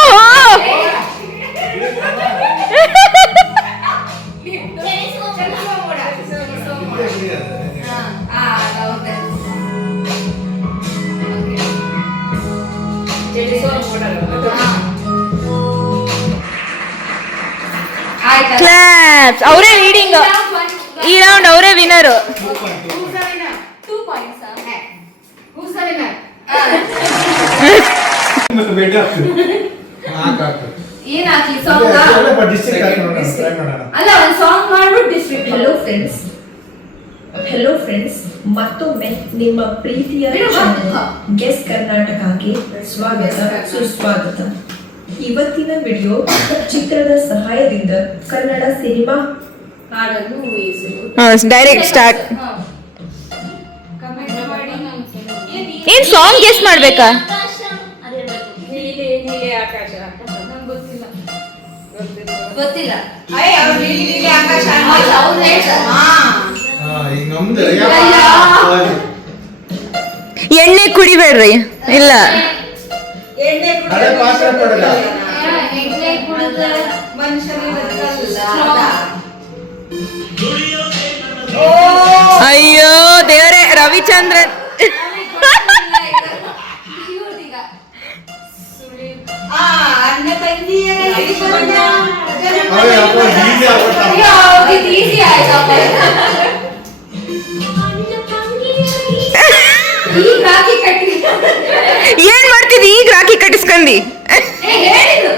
ಕ್ಲಾಪ್ಸ್ ಅವರೇ ಲೀಡಿಂಗ್ ಈ ರೌಂಡ್ ಅವರೇ ವಿನರು ಮತ್ತೆ ಬೇಡ ಆಗ್ತದೆ. ಹಾಕು, ಹಾಕು. ಏನ್ ಹಾಕ್ಲಿ ಅದೇ, ಸಾಂಗ್ ಸ್ವಲ್ಪ district ಹಾಕಿ ನೋಡೋಣ, try ಮಾಡೋಣ. ಅಲ್ಲ ಒಂದ್ ಸಾಂಗ್ ಮಾಡ್ಬಿಟ್ಟು ಡಿಸ್ಟ್ರಿಕ್ಟ್ ಹೆಲೋ ಫ್ರೆಂಡ್ಸ್ ಮತ್ತೊಮ್ಮೆ ನಿಮ್ಮ ಪ್ರೀತಿಯ ಗೆಸ್ ಕರ್ನಾಟಕಕ್ಕೆ ಸ್ವಾಗತ ಸುಸ್ವಾಗತ. ಇವತ್ತಿನ ವಿಡಿಯೋ ಚಿತ್ರದ ಸಹಾಯದಿಂದ ಕನ್ನಡ ಸಿನಿಮಾ ಹಾಡನ್ನು ಊಹಿಸು. ಡೈರೆಕ್ಟ್ ಸ್ಟಾರ್ಟ್ ಕಮೆಂಟ್ ಮಾಡಿ ಏನ್ ಸಾಂಗ್ ಗೆಸ್ ಮಾಡ್ಬೇಕಾ ನೀಲಿ ನೀಲಿ ಆಕಾಶ ನಂಗೆ ಗೊತ್ತಿಲ್ಲ ಗೊತ್ತಿಲ್ಲ ಆಕಾಶ ಅವ್ರು ಹೇಳ್ತಾರೆ. ಹಾ, ಈಗ ನಮ್ದು ಎಣ್ಣೆ ಕುಡಿಬೇಡ್ರಿ ಇಲ್ಲ ಅದೇ ಪಾತ್ರ ಕೊಡಲ್ಲ. ಎಣ್ಣೆ ಕುಡಿದ ಮನುಷ್ಯನಿಗೆ ಬದುಕಲ್ಲ. ಅಯ್ಯೋ ದೇವರೇ ರವಿಚಂದ್ರನ್ ಇವ್ರ್ದೀಗ. ಅಣ್ಣ ತಂಗಿಯರೇ ಅವೇ ಅಪ್ಪ easy ಆಗ್ಬಿಡ್ತಾವ. ಅಯ್ಯೋ, ಇದು easy ಆಯ್ತಪ್ಪ. ಈಗ ರಾಖಿ ಕಟ್ಟಿ ಏನ್ ಮಾಡ್ತಿದ್ದಿ ಈಗ ರಾಖಿ ಕಟ್ಟಿಸ್ಕೊಂಡಿ ಹೇಳಿದ್ರು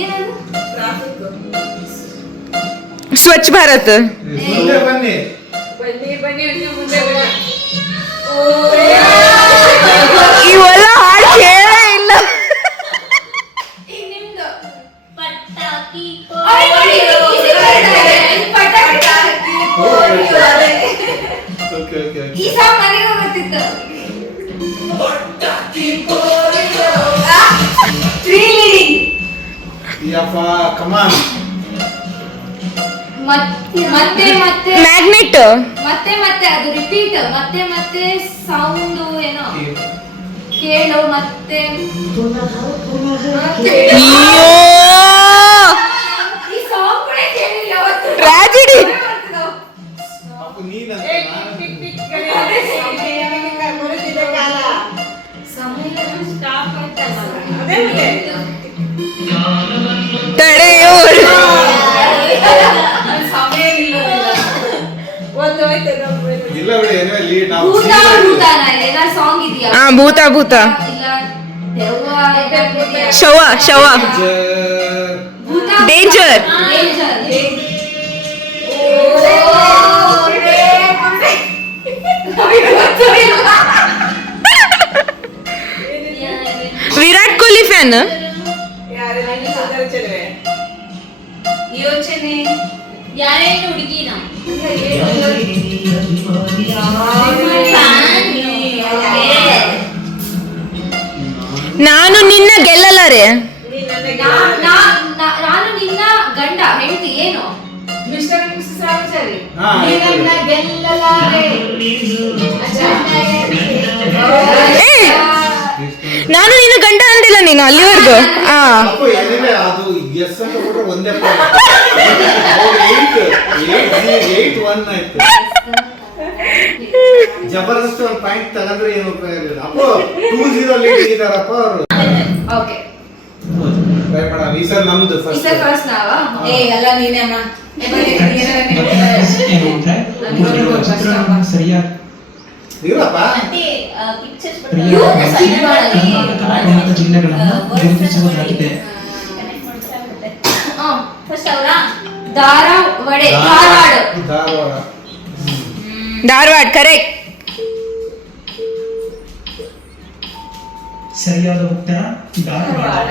ಏನದು ಸ್ವಚ್ಛ ಭಾರತ್ ಮುಂದೆ ಬನ್ನಿ. ಇವೆಲ್ಲ ಹಾಡು ಕೇಳೇ ಇಲ್ಲ ಈಗ ನಿಮ್ದು ಪಟಾಕಿ ಅಯ್ಯೋ, ನೋಡಿ, ಇದು easy ಮಾಡಿದ್ದಾರೆ. ಇದು ಪಟಾಕಿ. Okay, okay, okay. ಈ ಸಾಂಗ್ ನನಗೂ ಗೊತ್ತಿತ್ತು. Three leading. ಯಪ್ಪ, come on. ಮತ್ತೆ ಮತ್ತೆ ಮ್ಯಾಗ್ನೆಟ್ ಮತ್ತೆ ಮತ್ತೆ ಅದು ರಿಪೀಟ್ ಮತ್ತೆ ಮತ್ತೆ ಸೌಂಡ್ ಏನೋ ಕೇಳು ಮತ್ತೆ ಅಯ್ಯೋ ಈ ಸಾಂಗ್ ಕೂಡ ಕೇಳಿಲ್ಲ ಅವತ್ತು. ಟ್ರಾಜಿಡಿ ಅಪ್ಪ ನೀನಂತ ತಡೆಯೋರು ಭೂತ ಭೂತ ಇಲ್ಲ ದೆವ್ವ ಶವ ಶವ ಭೂತ danger danger Virat Kohli fan ಯೋಚನೆ ಯಾರೇನು ಹುಡುಗಿನ ನಾನು ನಿನ್ನ ಗೆಲ್ಲಲಾರೆ ನಾನು ನಿನ್ನ ಗಂಡ ಹೆಂಡತಿ ಏನು ಮಿಸ್ಟರ್ ಅಂಡ್ ಮಿಸಸ್ ರಾಮಚಾರಿ ಹಾ, ನಿನ್ನ ಗೆಲ್ಲಲಾರೆ ಏ, ನಾನು ನಿನ್ನ ಗಂಡ ಅಂದಿಲ್ಲ ನೀನು ಅಲ್ಲಿವರೆಗೂ ಆ ಅಪ್ಪು ಏನಿದೆ ಅದು ಎಸ್ ಅಂತ ಕೊಟ್ರೆ ಒಂದೇ ಏಟ್ ಒನ್ ಆಯ್ತು. ಜಬರ್ದಸ್ತ್ ಒಂದು ಪಾಯಿಂಟ್ ತಗೊಂಡ್ರೆ ಏನು ಉಪಯೋಗ ಇಲ್ಲ. ಅಪ್ಪು 2-0 ಲೀಡ್ ಇದಾರಪ್ಪ ಅವರು. ಓಕೆ ಟ್ರೈ ಮಾಡೋಣ ಈ ಸರ್ ನಮ್ದು ಇಸ ಫಸ್ಟ್ ನಾವಾ ಏ ಎಲ್ಲ ನೀನೇ ಅಮ್ಮ ಏನು ಅಂದ್ರೆ ಕೊಟ್ಟಿರುವ ಚಿತ್ರಗಳನ್ನು ಸರಿಯಾಗಿ ಇರಪ್ಪ ಮತ್ತೆ ಪಿಕ್ಚರ್ಸ್ ಕರ್ನಾಟಕ ಆಡಳಿತ ಜಿಲ್ಲೆಗಳನ್ನು ಗುರುತಿಸುವುದಾಗಿದೆ. ಫಸ್ಟ್ ಅವರ ಧಾರವಾಡ ಧಾರವಾಡ ಧಾರವಾಡ ಧಾರವಾಡ ಕರೆಕ್ಟ್ ಸರಿಯಾದ ಉತ್ತರ ಧಾರವಾಡ.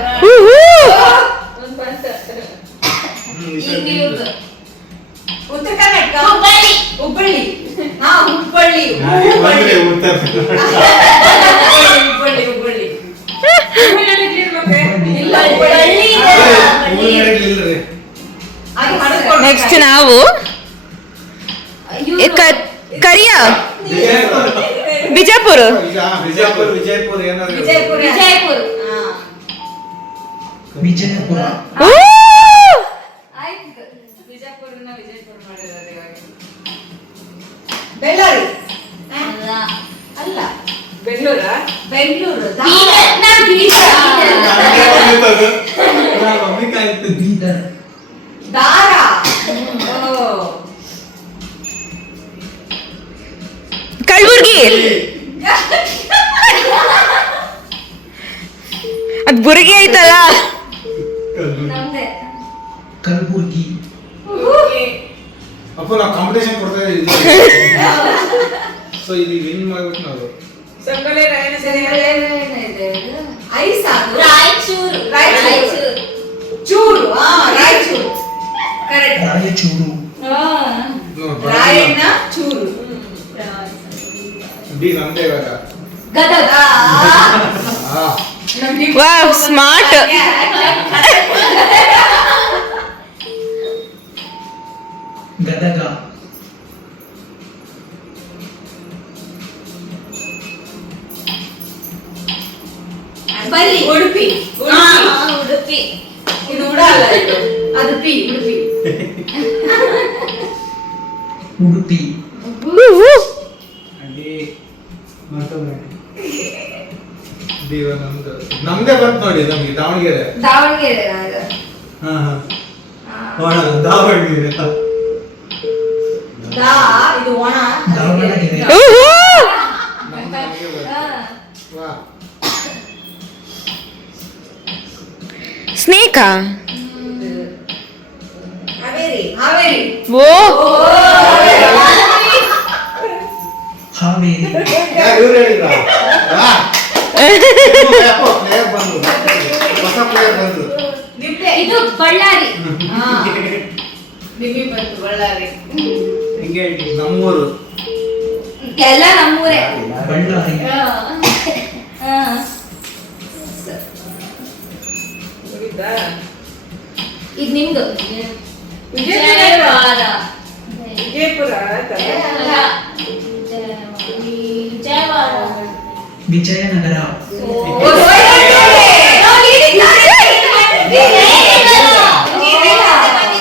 ಈಗ ಇವ್ರ್ದು. ಉತ್ತರ ಕರ್ನಾಟಕ ಹುಬ್ಬಳ್ಳಿ ಹುಬ್ಬಳ್ಳಿ ಹಾ ಹುಬ್ಬಳ್ಳಿ ಬಂದ್ರೆ ಉತ್ತರ ಹುಬ್ಬಳ್ಳಿ ಹುಬ್ಬಳ್ಳಿ ಹುಬ್ಬಳ್ಳಿ ಇಲ್ಲ ಹುಬ್ಬಳ್ಳಿ ಇಲ್ರಿ ಹಾಗೆ ಮಾಡಿಸ್ಕೊಡ್ಬೇಕು. ನೆಕ್ಸ್ಟ್ ನಾವು ಇವ್ರು. ಕರಿಯ ಬಿಜಾಪುರ ವಿಜಯಪುರ ಏನಾದ್ರು ವಿಜಯಪುರ ವಿಜಯಪುರ ಹಾ. ವಿಜಯಪುರ ಊ! ಆಯ್ತು ವಿಜಯಪುರನ ವಿಜಯಪುರ ಮಾಡಿದ್ದಾರೆ ಇವಾಗ. ಬೆಳ್ಳಾರಿ ಅಲ್ಲ ಅಲ್ಲ ಬೆಂಗಳೂರ ಬೆಂಗಳೂರು ಬೀದರ್. ನಾನು ಬೀದರ್ ದಾರ ಓ ಕಲಬುರ್ಗಿ ಅದ್ ಬುರ್ಗಿ ಐತಲ್ಲ ನಮ್ದೆ ಕಲಬುರ್ಗಿ ಅಪ್ಪ ನಾವು ಕಾಂಪಿಟೇಷನ್ ಕೊಡ್ತಾ ಇದ್ದೀವಿ ಸೊ ಇದು ವಿನ್ ಮಾಡ್ಬಿಟ್ಟು ನಾವು ಸಂಗೊಳ್ಳಿ ರಾಯಣ್ಣ ಸರಿಯಾದ ಏನಿದೆ ಇದು? ಐಸ್ ಅದು ರಾಯಚೂರು ರಾಯಚೂರು. ಚೂರು ಹಾ ರಾಯಚೂರು ಕರೆಕ್ಟ್ ರಾಯಚೂರು ರಾಯಣ್ಣ ಚೂರು ಡಿ ನಮ್ದೇ ಇವಾಗ ಗದಗ ಹಾ ವಾವ್ ಸ್ಮಾರ್ಟ್ ಗದಗ ಬನ್ನಿ ಉಡುಪಿ ಹಾ, ಉಡುಪಿ ಉಡುಪಿ ಇದು ಉಡ ಅಲ್ಲ ಇದು ಅದು ಪಿ ಉಡುಪಿ ಉಡುಪಿ ಅಲ್ಲಿ ಡಿ ನಮ್ದು ನಮ್ದೇ ಬಂತು ನೋಡಿ ನಮ್ಗೆ ದಾವಣಗೆರೆ ದಾವಣಗೆರೆ ಅದು. ಹಾ ಹಾ ದಾವಣಗೆರೆ ದಾ ಇದು ಒಣ ದಾವಣಗೆರೆ ವಾ ಸ್ನೇಕಾ ಹಾವೇರಿ ಹಾವೇರಿ ಓ ಹಾವೇರಿ ಯಾರು ಇವ್ರು ಹೇಳಿದ್ರ ಪ್ಲೇಯರ್ ಬಂದ್ರು ಹೊಸ ಪ್ಲೇಯರ್ ಬಂದ್ರು ನಿಂಬೆ ಇದು ಬಳ್ಳಾರಿ ಹಾ ನಿಂಬೆ ಬಂತು ಬಳ್ಳಾರಿ ನಮ್ಮೂರು ಎಲ್ಲ ನಮ್ಮೂರೇ ಬಳ್ಳಾರಿ ಹಾ. ಇದು ನಿಮ್ದು ವಿಜಯವಾಡ ವಿಜಯಪುರ ಅಲ್ಲ. ವಿಜಯವಾಡ ವಿಜಯನಗರ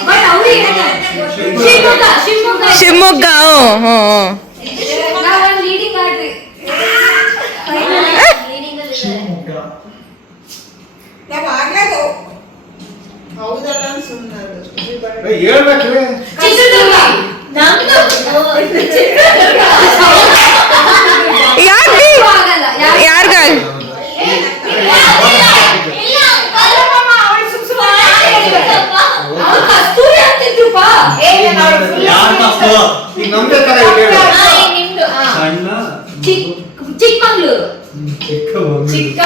ಬಟ್ ಅವ್ರು ಶಿವಮೊಗ್ಗ ಶಿವಮೊಗ್ಗ ಶಿವಮೊಗ್ಗ ಹ್ಞೂ ನಾವೊಂದು ಲೀಡಿಂಗ್ ಆಡ್ರಿ ಶಿವಮೊಗ್ಗ ನಾವು ಆಗ್ಲೇ ಹೌದಲ್ಲ ಸುಮ್ಮನೆ ಹೇಳ್ಬೇಕ್ರಿ ಚಿತ್ರದುರ್ಗ ನಮ್ದು ಯಾಕೆ ಆಗಲ್ಲ ಯಾರಿಗೂ ಯಾರ್ ತಪ್ಪು? ಈಗ ನಮ್ದೇ ತರ ಇದೆ ಹೇಳು. ನಿಮ್ದು ಸಣ್ಣ ಚಿಕ್ಕಮಂಗ್ಳೂರು. ಚಿಕ್ಕ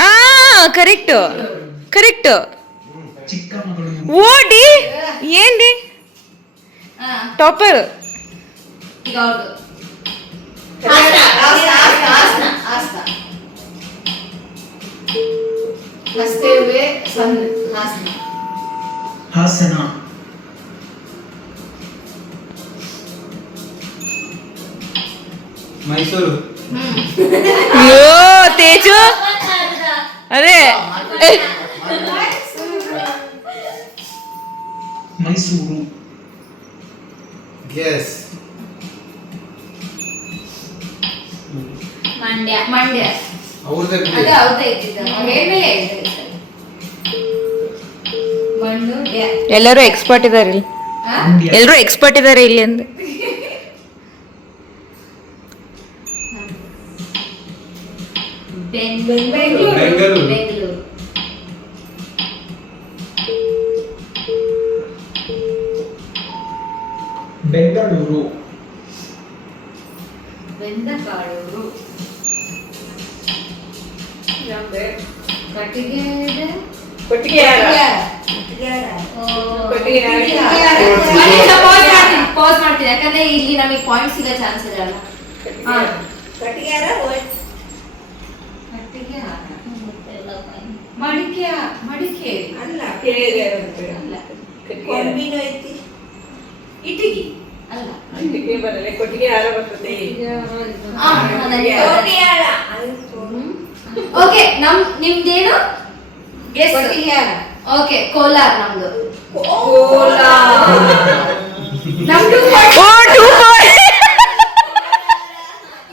ಕರೆಕ್ಟ್ ಕರೆಕ್ಟ್. ಚಿಕ್ಕಮಗಳೂರು. ಓಡಿ ಏನ್ರಿ ಟಾಪರ್. ಈಗ ಅವ್ರದ್ದು ಹಾಸನ. ಮೈಸೂರು. ಅಯ್ಯೋ ತೇಜು ಅದೇ ಮೈಸೂರು. ಗೆಸ್. ಮಂಡ್ಯ ಅವ್ರದ್ದೇ ಬಿಡಿ. ಅದೇ ಅವ್ರದ್ದೇ ಇದ್ದಿದ್ದು ಹೇಳ್ಮೇಲೆ ಹೇಳ್ದೆ ಮಣ್ಣು ಎಲ್ಲರೂ ಎಕ್ಸ್ಪರ್ಟ್ ಇದಾರೆ ಇಲ್ಲಿ. ಮಂಡ್ಯ. ಎಲ್ಲರೂ ಎಕ್ಸ್ಪರ್ಟ್ ಇದಾರೆ ಇಲ್ಲಿ ಅಂದ್ರೆ. ಬೆಂಗಳೂರು ಬೆಂಗಳೂರು. ಬೆಂಗಳೂರು ಬೆಂಗಳೂರು. ಬೆಂದಕಾಳೂರು ಕಟ್ಟಿಗೆ ಪಾಸ್ ಮಾಡ್ತೀನಿ ಯಾಕಂದ್ರೆ ಇಲ್ಲಿ ನಮಗೆ ಪಾಯಿಂಟ್ ಸಿಗೋ ಚಾನ್ಸ್ ಇರಲ್ಲ. ಮಡಿಕೇರಿ ಅಲ್ಲ ಅಲ್ಲ ಕೊಂಬಿನೂ ಐತಿ ಇಟಗಿ ಅಲ್ಲ ಕೊಟ್ಟಿಗೆ ಯಾರ ಬರ್ತದೆ ಓಕೆ ನಿಮ್ದೇನು ಗೆಸ್ ಓಕೆ ಕೋಲಾರ ನಮ್ದು ನಮ್ದು ಓ 2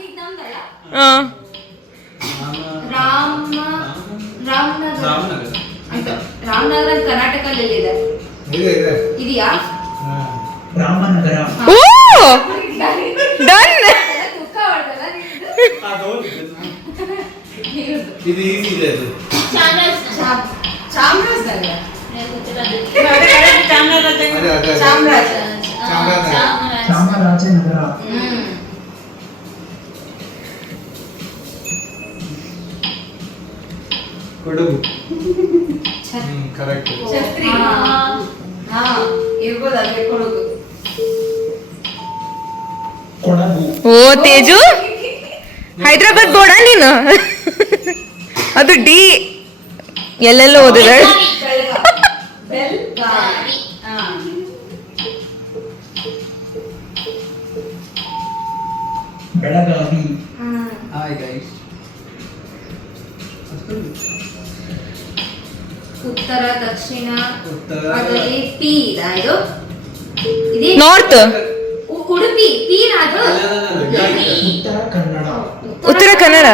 ಈಗ ನಮ್ದಲ್ಲ ಹಾಂ ರಾಮನಗರ ಅಂತ ರಾಮನಗರ ಕರ್ನಾಟಕದಲ್ಲಿ ಇದೆ ಇದೆ. ಇದೆಯಾ ರಾಮನಗರ. ಓ ಡನ್. ತುಕ್ಕ ಹೊಡ್ದಲ್ಲ ನಿಮ್ದು? ಇದು ಈಸಿ ಇದೆ ಅದು. ಚಾಮರಾಜನಗರ ಅದೇ ಅದೇ ಚಾಮರಾಜ ಚಾಮರಾಜನಗರ. ಕೊಡಗು. ಕರೆಕ್ಟ್. ಛತ್ರಿ ಇರ್ಬೋದು ಅದೇ ಕೊಡಗು ಕೊಡಗು. ಓ ತೇಜು ಹೈದ್ರಾಬಾದ್ ಬೋರ್ಡ ನೀನು. ಅದು ಡಿ ಎಲ್ಲೆಲ್ಲ ಓದಿದೆ. ಬೆಳಗಾವಿ ಬೆಳಗಾವಿ. Hi guys. ಉತ್ತರ ದಕ್ಷಿಣ ಉತ್ತರ. ಅದರಲ್ಲಿ ಪಿ ಇದೆ ಇದು ಇದೇ ನಾರ್ತ್ ಉಡುಪಿ ಪಿ ಅದು ಉತ್ತರ ಕನ್ನಡ. ಉತ್ತರ ಕನ್ನಡ.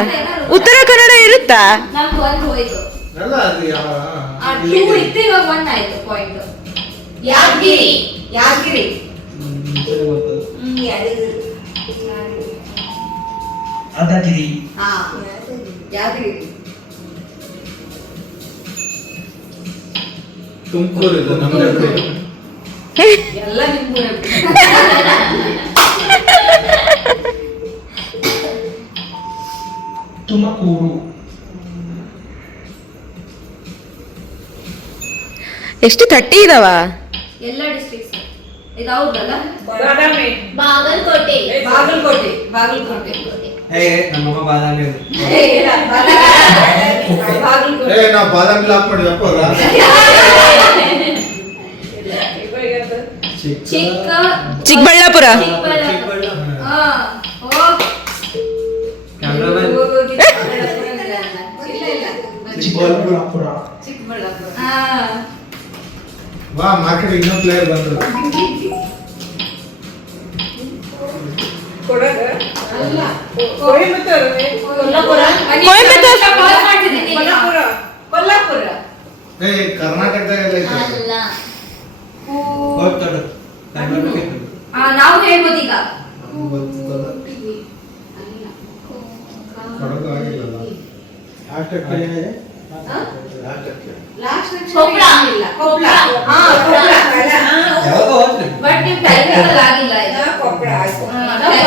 ಉತ್ತರ ಕನ್ನಡ ಇರುತ್ತಾ? ನಮ್ದು ಒಂದು ಹೋಯ್ತು ಅಲ್ಲ ಅದು ಟೂ ಇತ್ತು ಇವಾಗ ಒನ್ ಆಯ್ತು ಪಾಯಿಂಟ್ ಯಾದಗಿರಿ ಯಾದಗಿರಿ ಅದಗಿರಿ. ಹಾ ಯಾದಗಿರಿ ತುಮಕೂರು ಇದು ನಮ್ದು. ಎಲ್ಲ ನಿಮ್ಗೂ ತುಮಕೂರು. ಎಷ್ಟು 30 ಇದಾವ? ಎಲ್ಲ ಡಿಸ್ಟ್ರಿಕ್ಟ್ಸ್ ಇದು ಹೌದಲ್ಲ ಬಾಗಲಕೋಟೆ. ಬಾಗಲಕೋಟೆ ಬಾಗಲಕೋಟೆ ನಮ್ಮಮ್ಮ ಬಾದಾಮಿ ಅದು. ಏ, ಇಲ್ಲ, ಬಾಗಲಕೋಟೆ ನಾವು ಬಾದಾಮಿ ಲಾಕ್ ಮಾಡಿದಪ್ಪ ಚಿಕ್ಕ ಚಿಕ್ಕಬಳ್ಳಾಪುರ. ಚಿಕ್ಕಬಳ್ಳಾಪುರ ಹಾ ಓ ಕ್ಯಾಮ್ರಾಮನ್. ಇಲ್ಲ ಇಲ್ಲ ಚಿಕ್ಕಬಳ್ಳಾಪುರ. ಚಿಕ್ಕಬಳ್ಳಾಪುರ ಹಾ ವಾ ಮಾರ್ಕೆಟ್ ಇನ್ನೊಂದು ಪ್ಲೇಯರ್ ಬಂದ್ರು. ಕೊಡಗ ಅಲ್ಲ ಕೊಯಂಬತ್ತೂರು ಕೊಲ್ಲಾಪುರ ಕೊಯಂಬತ್ತೂರು. ಪಾಸ್ ಮಾಡ್ತಿದ್ದೀನಿ ಕೊಲ್ಲಾಪುರ ಕೊಲ್ಲಾಪುರ ಏ ಕರ್ನಾಟಕದಾಗ ಐತೆ. ಅಲ್ಲ ಹೋಗ್ತಾಡು. ನಾವು ಹೇಳ್ಬೋದು ಈಗ ಕೊಡಗು ಆಗಿಲ್ಲಲ್ಲ. ಲಾಸ್ಟ್ ಕೊಪ್ಪಳ. ಇಲ್ಲ ಕೊಪ್ಪಳ ಹಾ ಕೊಪ್ಪಳ. ಕೊಪ್ಪಳ ಯಾವಾಗ ಹೋಗ್ತೀನಿ? ಬಟ್ ನಿಮ್ ಟೈಮಿಂಗ್ ಆಗಿಲ್ಲ ಇದು ಕೊಪ್ಪಳ ಆಯ್ತು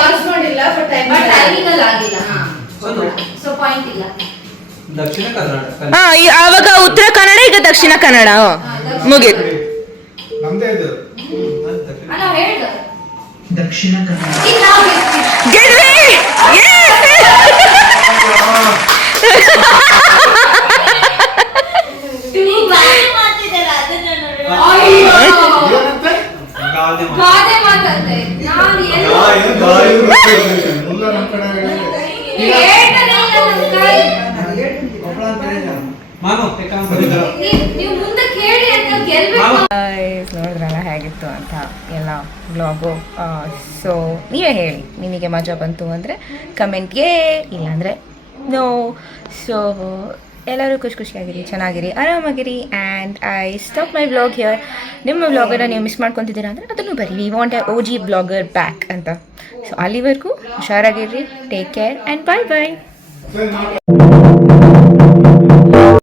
ಪಾಸ್ ಮಾಡಿಲ್ಲ ಬಟ್ ಟೈಮಿಂಗ್ ಆಗಿಲ್ಲ ಸೊ ಪಾಯಿಂಟ್ ಇಲ್ಲ ದಕ್ಷಿಣ ಕರ್ನಾಟಕ. ಆವಾಗ ಉತ್ತರ ಕನ್ನಡ, ಈಗ ದಕ್ಷಿಣ ಕನ್ನಡ. ಮುಗೀತು. ನಮ್ದೇ ಇದು ಅಣ್ಣ ಹೇಳು ದಕ್ಷಿಣ ಕನ್ನಡ. ಈಗ ನಾವು ಹೇಳ್ತೀವಿ. ಗೆದ್ವಿ! ನೀವು ಬಾಯಿ ಮಾಡ್ತಿದ್ದೀರ ಅದನ್ನ ನೋಡಿ. ಅಯ್ಯೋ! ಏನಂತೆ ಗಾದೆ ಮಾತು. ಗಾದೆ ಮಾತಂತೆ ನಾನು ಎಲ್ಲೋ ಮುಲ್ಲ ನಮ್ ಕಡೆ ಹೇಳ್ತಾನೆ ಇಲ್ಲ ನನ್ ಕೈ. ಮಾನು ತೆಕ್ಕಾಂಬರಿದ್ರು. ನೀವು ಮುಂದೆ ಕೇಳಿ ಅಂತ ಗೆಲ್ಬೇಕು. ನೋಡಿದ್ರಲ್ಲ ಹೇಗಿತ್ತು ಅಂತ ಎಲ್ಲ ವ್ಲಾಗು. ಸೊ ನೀವೇ ಹೇಳಿ, ನಿಮಗೆ ಮಜಾ ಬಂತು ಅಂದರೆ ಕಮೆಂಟ್ಗೆ, ಇಲ್ಲಾಂದರೆ ನೋ. ಸೊ ಎಲ್ಲರೂ ಖುಷಿಯಾಗಿರಿ, ಚೆನ್ನಾಗಿರಿ, ಆರಾಮಾಗಿರಿ. And I stop my vlog here. ನಿಮ್ಮ ವ್ಲಾಗನ್ನು ನೀವು ಮಿಸ್ ಮಾಡ್ಕೊತಿದ್ದೀರಾ ಅಂದರೆ ಅದನ್ನು ಬರೀ we want a OG blogger back ಅಂತ. ಸೊ ಅಲ್ಲಿವರೆಗೂ ಹುಷಾರಾಗಿರ್ರಿ. Take care and bye bye.